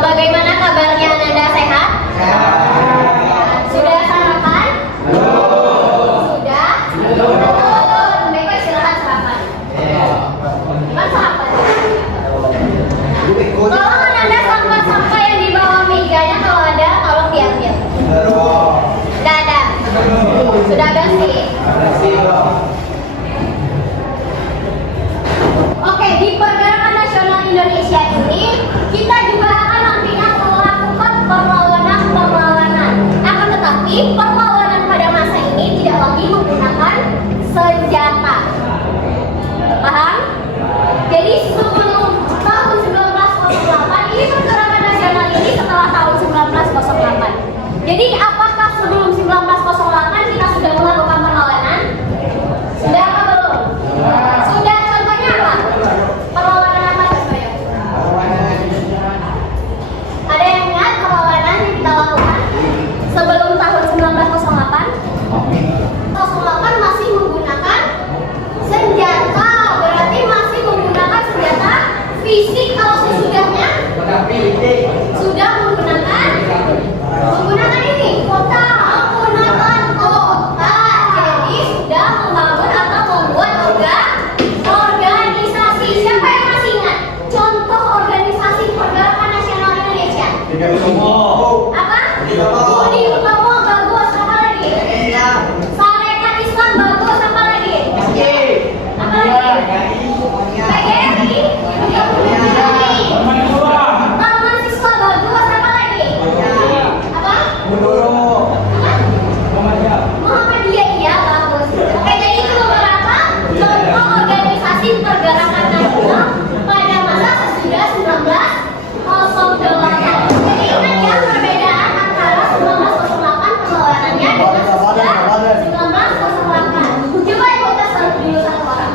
Bagaimana kabarnya Ananda, sehat? Sudah sarapan? Sudah? Baik, silakan sarapan. Gimana sarapan? Tolong Ananda sampah-sampah yang di bawah mejanya kalau ada, tolong diambil. Sudah ada? Sudah bersih? Oke, di Pergerakan Nasional Indonesia ini kita juga akan nantinya melakukan perlawanan. Akan tetapi perlawanan pada masa ini tidak lagi menggunakan senjata. Paham? Jadi sebelum tahun 1908 ini Pergerakan Nasional ini setelah tahun 1908. Jadi apakah sebelum 1908 kita sudah melakukan perlawanan? Sudah apa belum? Sudah. Contohnya apa? Perlawanan apa contohnya? Ada yang ingat perlawanan yang kita lakukan sebelum tahun 1908? 08 masih menggunakan senjata, berarti masih menggunakan senjata fisik. Kalau sesudahnya sudah menggunakan ini kota, jadi sudah membangun atau membuat organisasi. Siapa yang masih ingat contoh organisasi Pergerakan Nasional Indonesia? Apa? Budi Utomo, bagus. Apa lagi? Sarekat Islam, bagus. Apa lagi? Apa lagi? PGRI, Taman Siswa, bagus. Apa lagi? Apa? Muhammadiyah, iya, bagus. Oke, jadi itu beberapa contoh organisasi Pergerakan Nasional pada masa sesudah 1908. Jadi ingat ya perbedaan antara 1908 perlawanannya dengan sesudah 1908. Coba ikut tes dulu satu orang.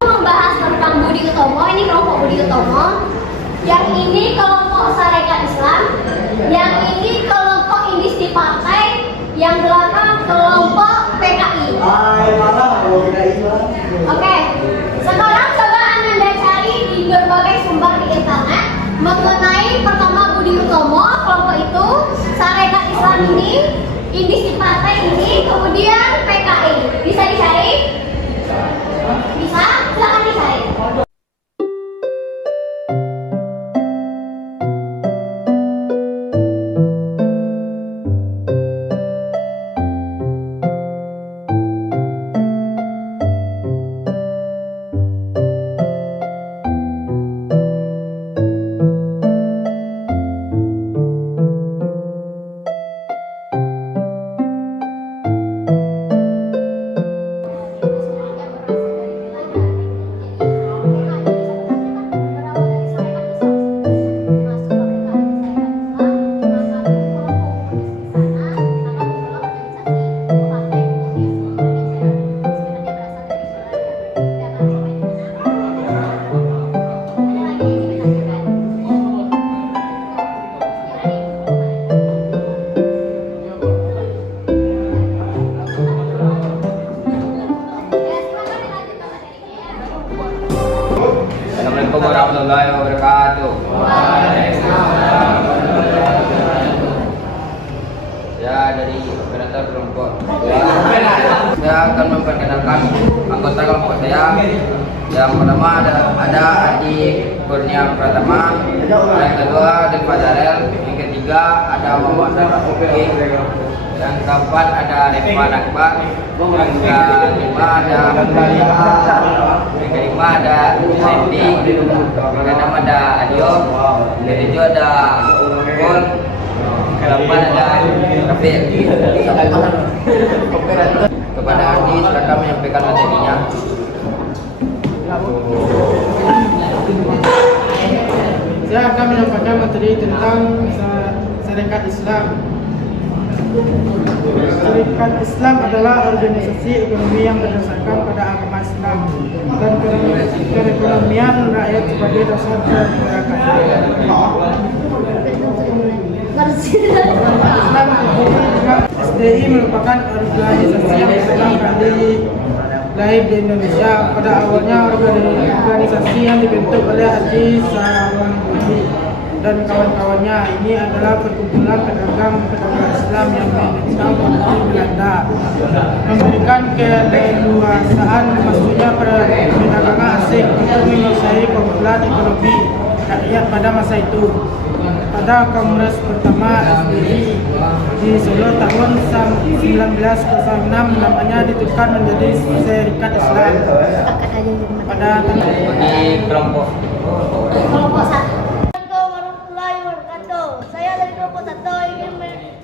Membahas tentang Budi Utomo, ini kelompok Budi Utomo. Yang ini kelompok Sarekat Islam. Yang ini kelompok Industri Partai. Yang belakang kelompok PKI. Oke, sekarang coba Ananda cari di berbagai sumber di internet mengenai pertama Budi Utomo, kelompok itu, Sarekat Islam ini, Industri Partai ini, kemudian PKI. Bisa dicari? Bisa? Silakan dicari. Assalamualaikum warahmatullahi wabarakatuh. Ya, dari operator kelompok saya akan memperkenalkan anggota kelompok saya. Yang pertama ada Adi Kurnia Pratama, yang kedua Adi Fazarel, yang ketiga ada Muhammad Rafiq, yang keempat ada Rifan Akbar, yang kelima ada yang kelima ada Sandy, yang keenam ada Adio, yang ketujuh ada Paul, ke-8 ada Rafiq. Kepada Adi silakan menyampaikan materinya. Saya akan menyampaikan materi tentang Syarikat Islam. Syarikat Islam adalah organisasi ekonomi yang berdasarkan pada agama Islam dan perekonomian rakyat sebagai dasar kebijakan. SDI merupakan organisasi yang pertama kali lahir di Indonesia. Pada awalnya organisasi yang dibentuk oleh Haji Sawan Budi dan kawan-kawannya. Ini adalah perkumpulan pedagang Islam yang menentang politik Belanda, memberikan keleluasaan maksudnya perdagangan asing untuk menguasai kumpulan ekonomi rakyat pada masa itu. Pada Kongres pertama SDI di Solo tahun 1906 namanya ditukar menjadi Syarikat Islam. Pada Bagi kelompok Kelompok 1. Assalamualaikum warahmatullahi wabarakatuh. Saya dari kelompok 1 ingin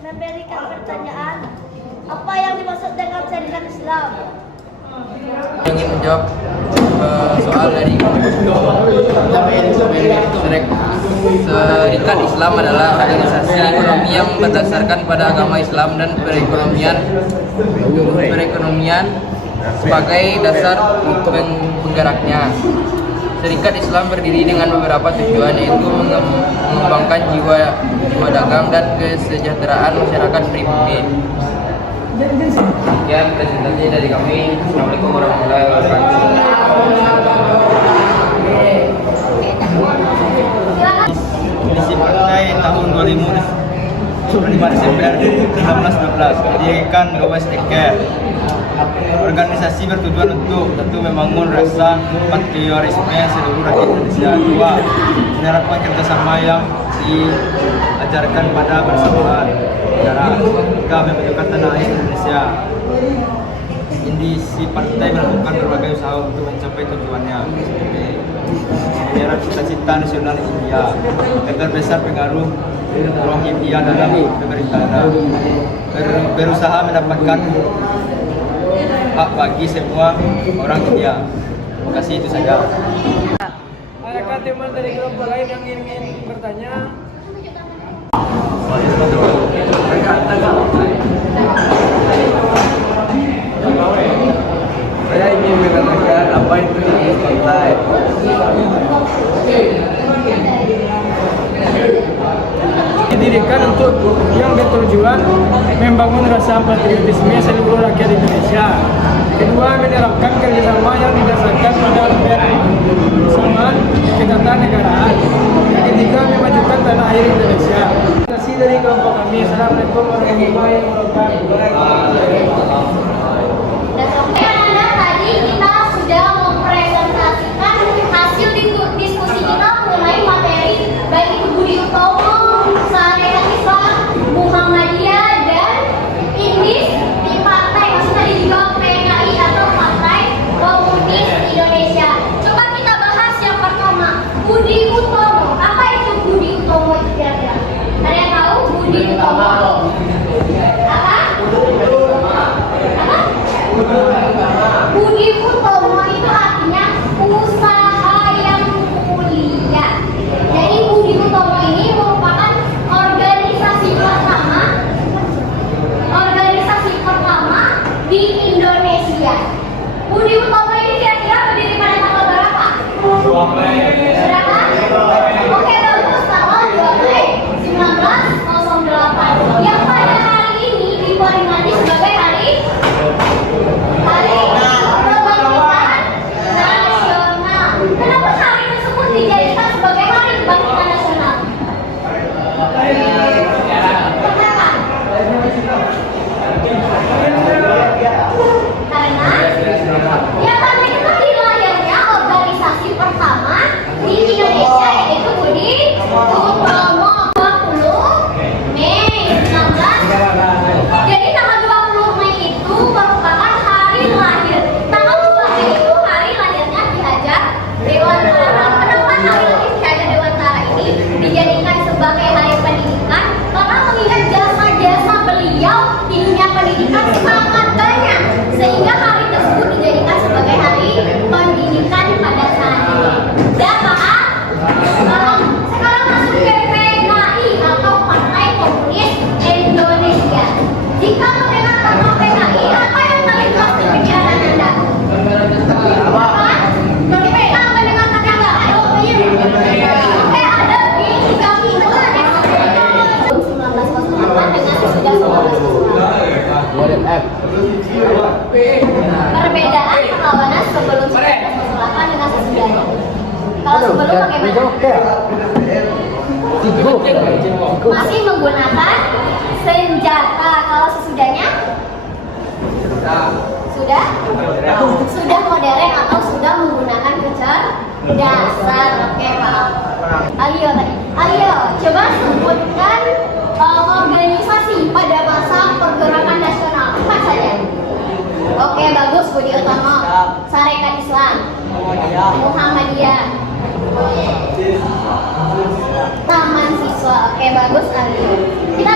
memberikan pertanyaan. Apa yang dimaksud dengan Syarikat Islam? ingin menjawab soal dari Syarikat Islam adalah organisasi ekonomi yang berdasarkan pada agama Islam dan perekonomian sebagai dasar penggeraknya. Syarikat Islam berdiri dengan beberapa tujuan, yaitu mengembangkan jiwa dagang dan kesejahteraan masyarakat pribumi. Sekian presentasi dari kami. Assalamualaikum warahmatullahi wabarakatuh. Misi partai tahun 2005 Desember 1912 didirikan GWSTK. Organisasi bertujuan untuk satu membangun rasa patriotisme seluruh rakyat Indonesia. Dua, menerapkan kerjasama yang diajarkan pada bersamaan negara. Tiga, memajukan tanah air Indonesia. Indisi partai melakukan berbagai usaha untuk mencapai tujuannya, seperti menyerap cita-cita nasional India agar besar pengaruh Rohingya dalam pemerintahan, berusaha mendapatkan hak bagi semua orang India. Terima kasih, itu saja. adakah teman dari kelompok lain yang ingin bertanya? Saya ingin menanyakan apa itu partai. Didirikan untuk yang bertujuan membangun rasa patriotisme seluruh rakyat Indonesia. Kedua, menerapkan kerjasama yang didasarkan pada kebersamaan ketatanegaraan. Yang ketiga, memajukan tanah air Indonesia. Terima kasih dari kelompok kami. Assalamualaikum warahmatullahi wabarakatuh. Dan oke anak-anak, tadi kita sudah mempresentasikan hasil diskusi kita mengenai materi baik itu Budi Utomo, Syarikat Islam, Muhammadiyah, dan Indis di partai, maksudnya tadi juga PKI atau Partai Komunis Indonesia. Coba kita bahas yang pertama, Budi Utomo. Apa itu Budi Utomo itu kira-kira? Ada yang tahu Budi Utomo? Apa? Budi Utomo itu artinya usaha yang mulia. Jadi Budi Utomo ini merupakan organisasi pertama di Indonesia. Budi Utomo ini kira-kira berdiri pada tanggal berapa? Berapa? Oke, bagus, tanggal 2 Mei 1908 yang pada hari ini diperingati sebagai hari Kebangkitan Nasional. Kenapa hari tersebut dijadikan sebagai hari kebangkitan nasional? Kenapa? Karena ya karena itu tadi lahirnya organisasi pertama di sebelum bagaimana? Masih menggunakan senjata. Kalau sesudahnya? Sudah? Sudah modern atau sudah menggunakan kecerdasan. Oke, paham. Ayo tadi. Ayo, coba sebutkan organisasi pada masa pergerakan nasional. 4 saja. Oke, bagus. Budi Utomo. Sarekat Islam. Muhammadiyah. Taman Siswa. Oke, bagus. Ayo. Kita